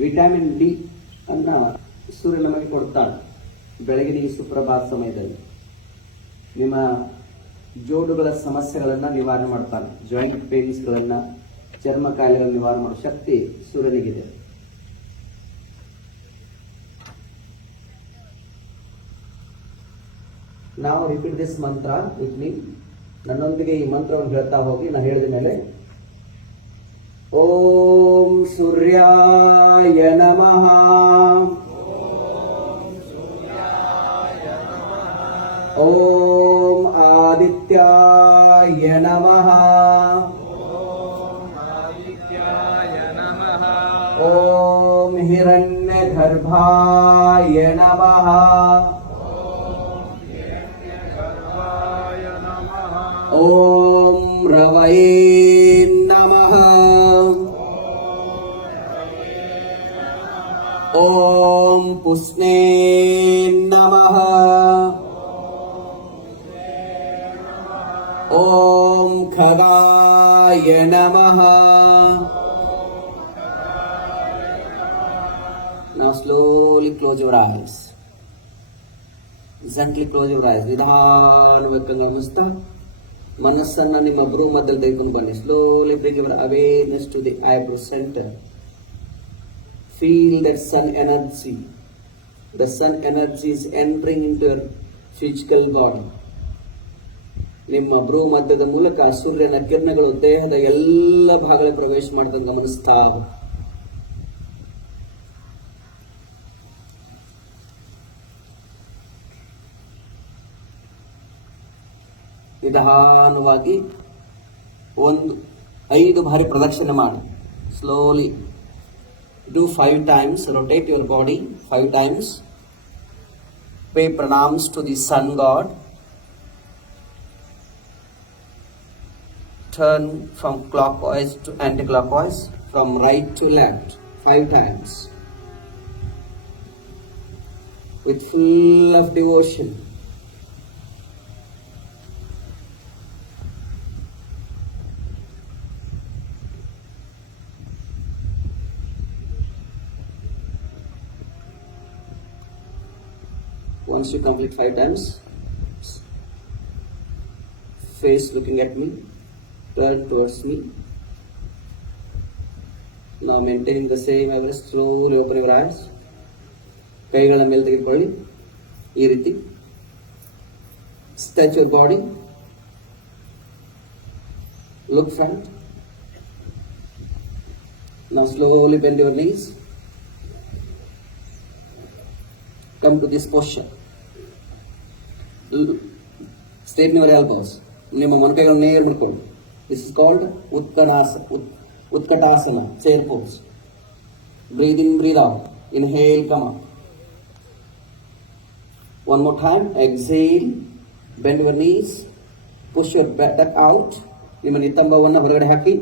Vitamin D ಅನ್ನ ಸೂರ್ಯ ನಮಗೆ ಕೊಡ್ತಾನೆ ಬೆಳಗಿನ ಈ ಸುಪ್ರಭಾತ ಸಮಯದಲ್ಲಿ. ನಿಮ್ಮ ಜೋಡುಗಳ ಸಮಸ್ಯೆಗಳನ್ನು ನಿವಾರಣೆ ಮಾಡ್ತಾನೆ. ಜಾಯಿಂಟ್ ಪೇನ್ಸ್ಗಳನ್ನು, ಚರ್ಮ ಕಾಯಿಲೆಗಳನ್ನು ನಿವಾರಣೆ ಮಾಡೋ ಶಕ್ತಿ ಸೂರ್ಯನಿಗಿದೆ. ನಾವು ರಿಪೀಟ್ ದಿಸ್ ಮಂತ್ರ ವಿತ್ ಮೀ. ನನ್ನೊಂದಿಗೆ ಈ ಮಂತ್ರವನ್ನು ಹೇಳ್ತಾ ಹೋಗಿ. ನಾನು ಹೇಳಿದ ಮೇಲೆ ಓಂ ಸೂರ್ಯಾಯ ನಮಃ, ಓಂ ಆದಿತ್ಯಾಯ ನಮಃ, ಓಂ ಹಿರಣ್ಯಗರ್ಭಾಯ ನಮಃ, ಓಂ ರವಯೇ ನಮಃ, ಓಂ ಪುಷ್ಣೇ ನಮಃ, ಓಂ ಖಗಾಯ ನಮಃ. Now slowly close your eyes. Gently close your eyes. ನಿಧಾನವಾಗಿ ಕಣ್ಣು ಮುಚ್ತಾ ಮನಸ್ಸನ್ನು ನಿಮ್ಮ ಭ್ರೂ ಮಧ್ಯದಲ್ಲಿ ತೆಗೆದುಕೊಂಡು ಬನ್ನಿ. Slowly bring your awareness to the eyebrow center. Feel that sun energy. The sun energy is entering into your physical body. ನಿಮ್ಮ ಭ್ರೂ ಮಧ್ಯದ ಮೂಲಕ ಸೂರ್ಯನ ಕಿರಣಗಳು ದೇಹದ ಎಲ್ಲ ಭಾಗಗಳಿಗೆ ಪ್ರವೇಶ ಮಾಡಿದಂಗೆ ಗಮನಿಸ್ತಾ. ನಿಧಾನವಾಗಿ 5 ಬಾರಿ ಪ್ರದಕ್ಷಿಣೆ ಮಾಡಿ. Slowly do 5 times. Rotate your body 5 times. Pay pranams to the sun god. Turn from clockwise to anti-clockwise, from right to left 5 times with full of devotion. Once you complete 5 times, face looking at me, turn towards me. Now maintaining the same average, slowly open your eyes. ಕೈಗಳ ಮೇಲೆ ತೆಗೆದುಕೊಳ್ಳಿ. ಈ ರೀತಿ stretch your body, look front. Now slowly bend your knees, come to this posture. Straighten your elbows. ನಿಮ್ಮ ಮೊಣಕೈಗಳನ್ನು ನೇರ ಹಿಡ್ಕೊಳ್ಳಿ. This is called Utkatasana, chair pose. Breathe in, breathe out. Inhale, come up. One more time. Exhale. Bend your knees. Push your back out. ನಿಮ್ಮ ನಿತಂಬವನ್ನು ಹೊರಗಡೆ ಹಾಕಿ.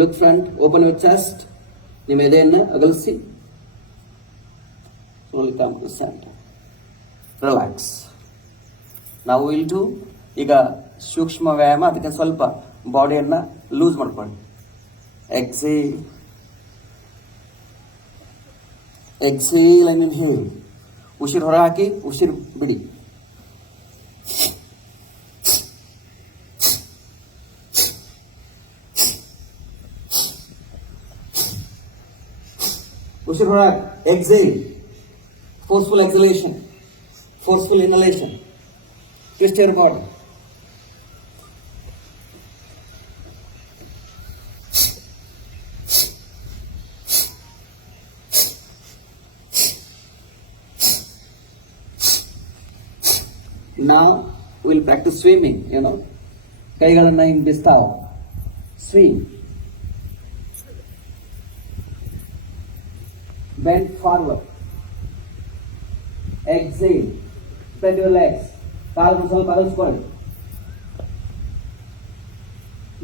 Look front. Open your chest. ನಿಮ್ಮ ಎದೆಯನ್ನು ಅಗಲಿಸಿ. Slowly come to center. Relax. Now we'll do ಈಗ ಸೂಕ್ಷ್ಮ ವ್ಯಾಯಾಮ. ಅದಕ್ಕೆ ಸ್ವಲ್ಪ ಬಾಡಿಯನ್ನು ಲೂಸ್ ಮಾಡ್ಕೊಳ್ಳಿ. Exhale, exhale and inhale. ಉಸಿರು ಹೊರ ಹಾಕಿ, ಉಸಿರು ಬಿಡಿ. ಉಸಿರು ಹೊರ ಹಾಕಿ. Exhale, forceful exhalation, forceful inhalation. Twist your body. Now we'll practice swimming, ಕೈಗಳನ್ನು ಹಿಂಗೆ ಬಿಸ್ತಾವ. Swim. Bend forward. Exhale. Spread your legs. ಕಾಲನ್ನು ಸ್ವಲ್ಪ ಅರಳಿಸ್ಕೊಳ್ಳಿ.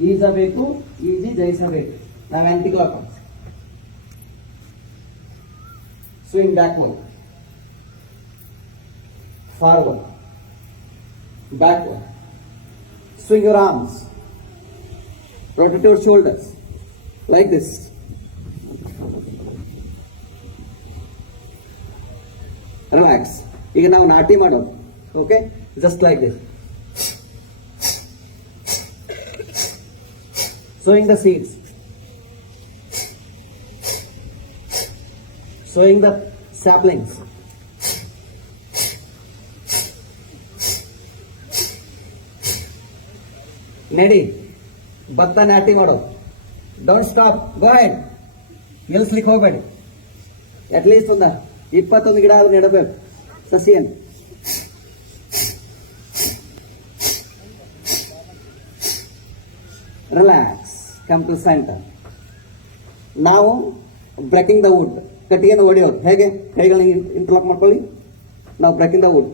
ಈಜಬೇಕು, ಈಜಿ ಜಯಿಸಬೇಕು. ನಾವು anticlockwise. Swing backward, forward, backward. Swing your arms, rotate your shoulders like this. Relax. ಈಗ ನಾವು ನಾಟಿ ಮಾಡೋದು. Okay, just like this. Sowing the seeds, sowing the saplings. ನಡಿ, ಭತ್ತ ನಾಟಿ ಮಾಡೋದು. Don't stop, go ahead. ನಿಲ್ಲಿಸ್ಲಿಕ್ಕೆ ಹೋಗಬೇಡಿ. ಅಟ್ಲೀಸ್ಟ್ 21 ಗಿಡ ಆದ್ರೂ ನೆಡಬೇಕು ಸಸಿಯನ್ನು. Relax, come to center. ನಾವು ಬ್ರೇಕಿಂಗ್ ದ ವುಡ್, ಕಟ್ಟಿಗೆನ ಹೊಡೆಯೋದು ಹೇಗೆ? ಕೈಗಳನ್ನ ಇಂಟರ್ಲಾಕ್ ಮಾಡ್ಕೊಳ್ಳಿ. ನಾವು breaking the wood.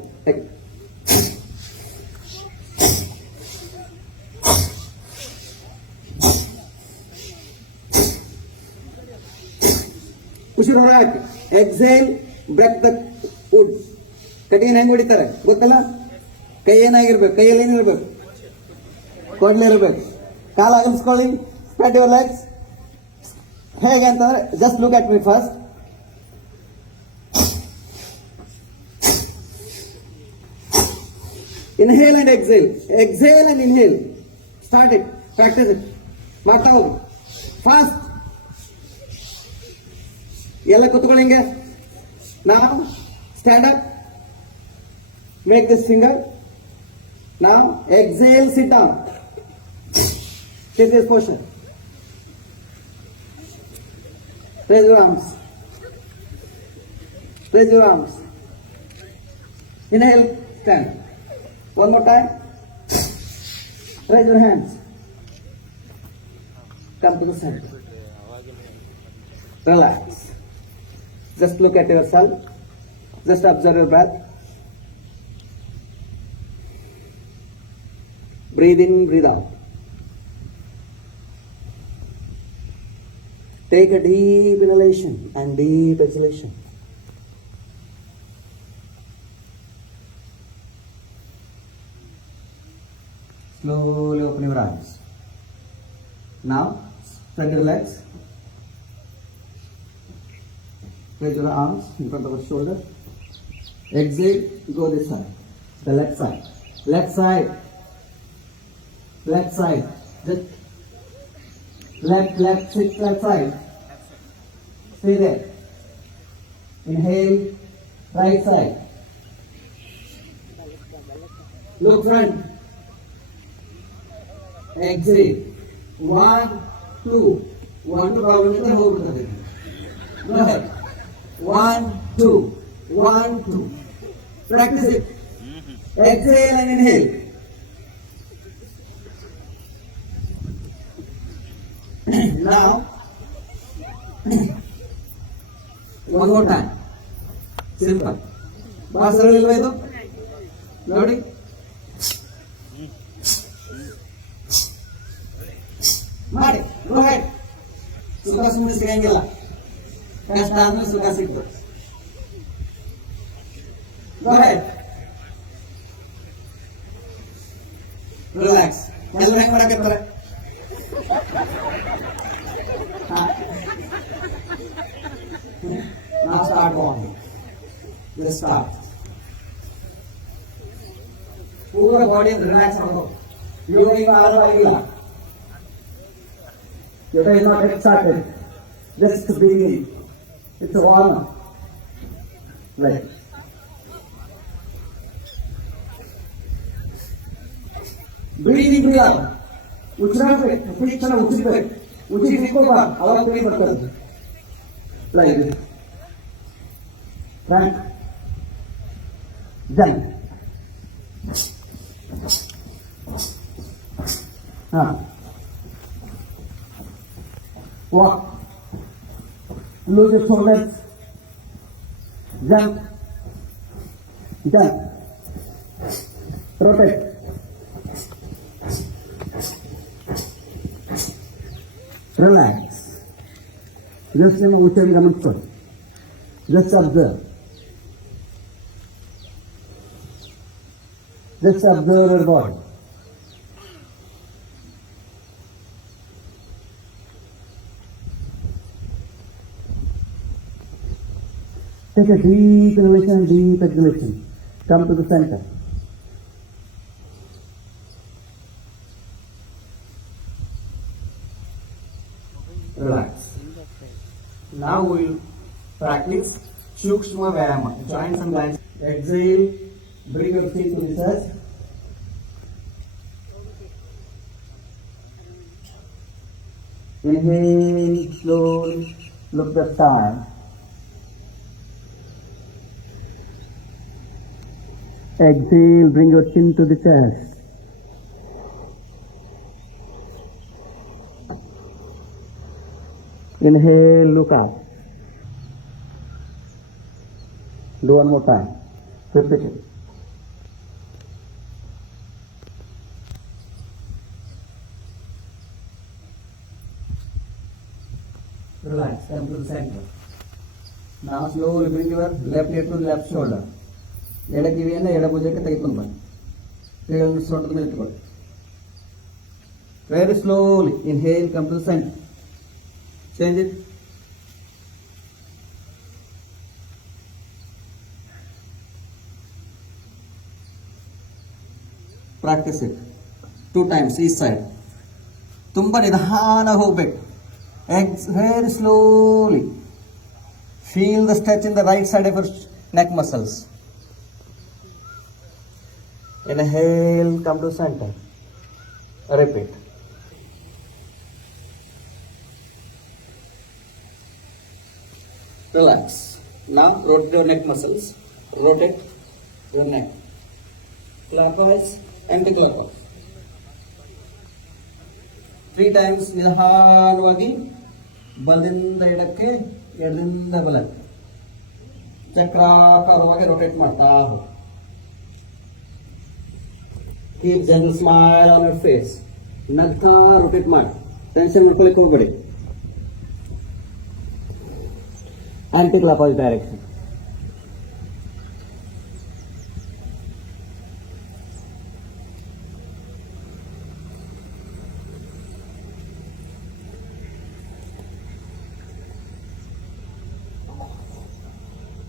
Push your right. Exhale, break the wood. ಕಟ್ಟಿಗೆನ ಹೆಂಗ್ ಹೊಡಿತಾರೆ ಗೊತ್ತಲ್ಲ? ಕೈ ಏನಾಗಿರ್ಬೇಕು? ಕೈಯಲ್ಲಿ ಏನಿರ್ಬೇಕು? ಕೊಡ್ಲಿ ಇರ್ಬೇಕು. ಕಾಲು ಅಗಲಿಸ್ಕೊಳ್ಳಿ. Spread your legs. ಹೇಗೆ ಅಂತಂದ್ರೆ just look at me first. Inhale and exhale. Exhale and inhale. Start it. Practice it. ಮಾಡ್ತಾ ಹೋಗಿ. ಫಾಸ್ಟ್. ಎಲ್ಲ ಕೂತ್ಕೊಳ್ಳಿ ಹಿಂಗೆ. Now stand up. Make this finger. Now exhale, sit down. Take this posture. Raise your arms. Raise your arms. Inhale, stand. One more time. Raise your hands. Come to the center. Relax. Just look at yourself. Just observe your breath. Breathe in, breathe out. Take a deep inhalation and deep exhalation. Slowly open your eyes. Now, spread your legs. Raise your arms in front of your shoulder. Exhale, go this side. The left side. Left side. Left side. Just left, sit, left side. Stay there. Inhale, right side. Look front. Exhale. 1, 2. 1, 2 problem ಹೋಗ್ಬಿಡ್ತದೆ. Go ahead. 1, 2. 1, 2. Practice it. Exhale and inhale. Now, one more time. Simple. ಬಹಳ ಸರಳ ಇಲ್ವಾ ಇದು? ನೋಡಿ. ಮಾಡಿ. Go ahead. ಸುಖ ಸುಮ್ಮನೆ ಸಿಗಂಗಿಲ್ಲ. ಕಷ್ಟ ಆದ್ಮೇಲೆ ಸುಖ ಸಿಗ್ತದೆ. Go ahead. Relax. ಎಲ್ಲರೂ ಹೆಂಗ್ ಮಾಡಕತ್ತಾರೆ? Now start walking. Let's start. ಪೂರ ಬಾಡಿ ರಿಲ್ಯಾಕ್ಸ್ ಮಾಡೋದು. ಯೋಗ ಆರಾಮಾಗಿಲ್ಲ. Yoga is not excited. Just begin. It's a warm up. Right. Breathing breathe out. ಉಸಿರಾಡ್ಬೇಕು. ಫುಲ್ ಚೆನ್ನಾಗಿ ಉಸಿರ್ಬೇಕು. ಉಸಿರು ಹಿಡ್ಕೋಬಾರ್ದು. ಅವಾಗ ಕೈ ಬರ್ತದೆ. Like this. Right. Jump. Walk. Lose your shoulders. Jump. Jump. Rotate. Relax. Just ನಿಮ್ಮ ಉಸಿರನ್ನು ಗಮನಿಸ್ಕೊಳ್ಳಿ. Just observe. Just observe your body. Take a deep inhalation, deep exhalation. Come to the center. Relax. Now we will practice Sukshma Vyayama, joints and lines. Exhale, bring your feet to the chest. Inhale, slowly, look the sky. Exhale, bring your chin to the chest. Inhale, look up. Do one more time. Repeat it. Relax, come to the center. Now slowly bring your left ear to the left shoulder. ಎಡ ಕಿವಿಯನ್ನು ಎಡ ಭುಜಕ್ಕೆ ತೆಗೆದುಕೊಂಡು ಬನ್ನಿ. ಕೈಗಳನ್ನು ಸೊಂಟದ ಮೇಲೆ ಇಟ್ಟುಕೊಳ್ಳಿ. Very slowly inhale, come to the center. Change it. Practice it 2 times each side. ತುಂಬಾ ನಿಧಾನ ಹೋಗ್ಬೇಕು. Very slowly. Feel the stretch in the right side of your neck muscles. Inhale, come to center. Repeat. Relax. Now rotate your neck muscles. Rotate your neck. Clockwise, anti-clockwise. 3 times ನಿಧಾನವಾಗಿ ಬಲದಿಂದ ಎಡಕ್ಕೆ, ಎಡದಿಂದ ಬಲಕ್ಕೆ ಚಕ್ರಾಕಾರವಾಗಿ rotate ಮಾಡ್ತಾ ಹೋಗಿ. Keep gentle smile on your face. ನಗ್ತಾ rotate ಮಾಡಿ. Tension ಮಾಡ್ಕೊಳ್ಳಿಕ್ಕೆ ಹೋಗ್ಬೇಡಿ. Anti-clockwise direction.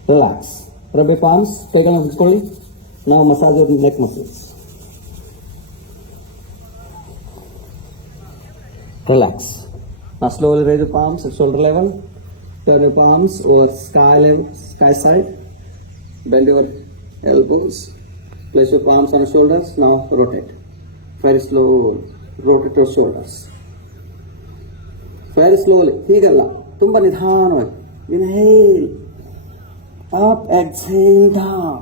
Relax. Rub your palms. Take a slowly. Now massage your neck muscles. Relax. Now slowly raise your palms at shoulder level. Turn your palms over sky level, sky side. Bend your elbows. Place your palms on your shoulders. Now rotate. Very slowly. Rotate your shoulders. Very slowly. ಹೀಗಲ್ಲ, ತುಂಬ ನಿಧಾನವಾಗಿ. Inhale. Up, exhale, down.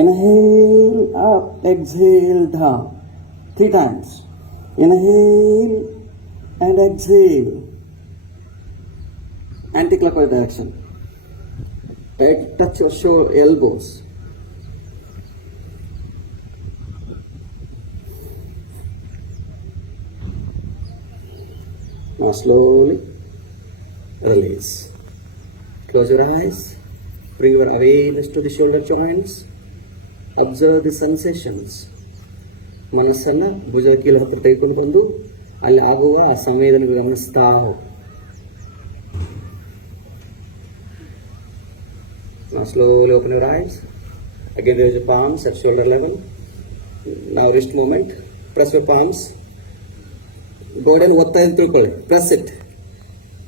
Inhale, up, exhale, down. 3 times. Inhale and exhale. Anti-clockwise direction. Touch your elbows. Now slowly release. Close your eyes. Bring your awareness to the shoulder joints. Observe the sensations. ಮನಸ್ಸನ್ನು ಭುಜ ಕೀಲು ಹತ್ತಿರ ತೆಗೆದುಕೊಂಡು ಬಂದು ಅಲ್ಲಿ ಆಗುವ ಆ ಸಮಯದಲ್ಲಿ ಗಮನಿಸ್ತಾ ಹೋಗಿ. Now slowly open your eyes. Again raise your palms at shoulder level. Now wrist movement. Press your palms. ಗೋಡೆಯನ್ನು ಒತ್ತಾ ಅಂತ ತಿಳ್ಕೊಳ್ಳಿ. Press it.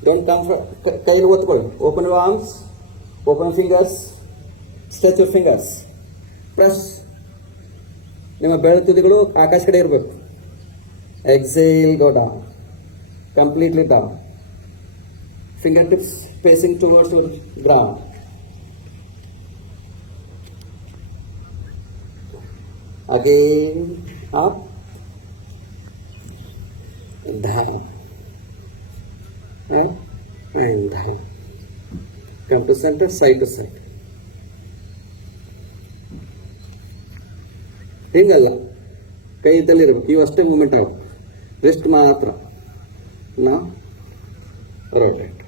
Don't come for ಕೈಯಲ್ಲಿ ಒತ್ಕೊಳ್ಳಿ. Open your arms. Open your fingers. Stretch your fingers. Press. ನಿಮ್ಮ ಬೆರಳು ತುದಿಗಳು ಆಕಾಶ ಕಡೆ ಇರಬೇಕು. Exhale, go down. Completely down. Fingertips facing towards your ground. Again, up and down. Up and down. Come to center, side to side. ಹಿಂಗಲ್ಲ, ಕೈ ಇದ್ದಲ್ಲಿರ್ಬೇಕು. ಇವು ಅಷ್ಟೇ moment ಆಗುತ್ತೆ. Rest ಮಾತ್ರ. ನಾ ರೋಟೇಟ್.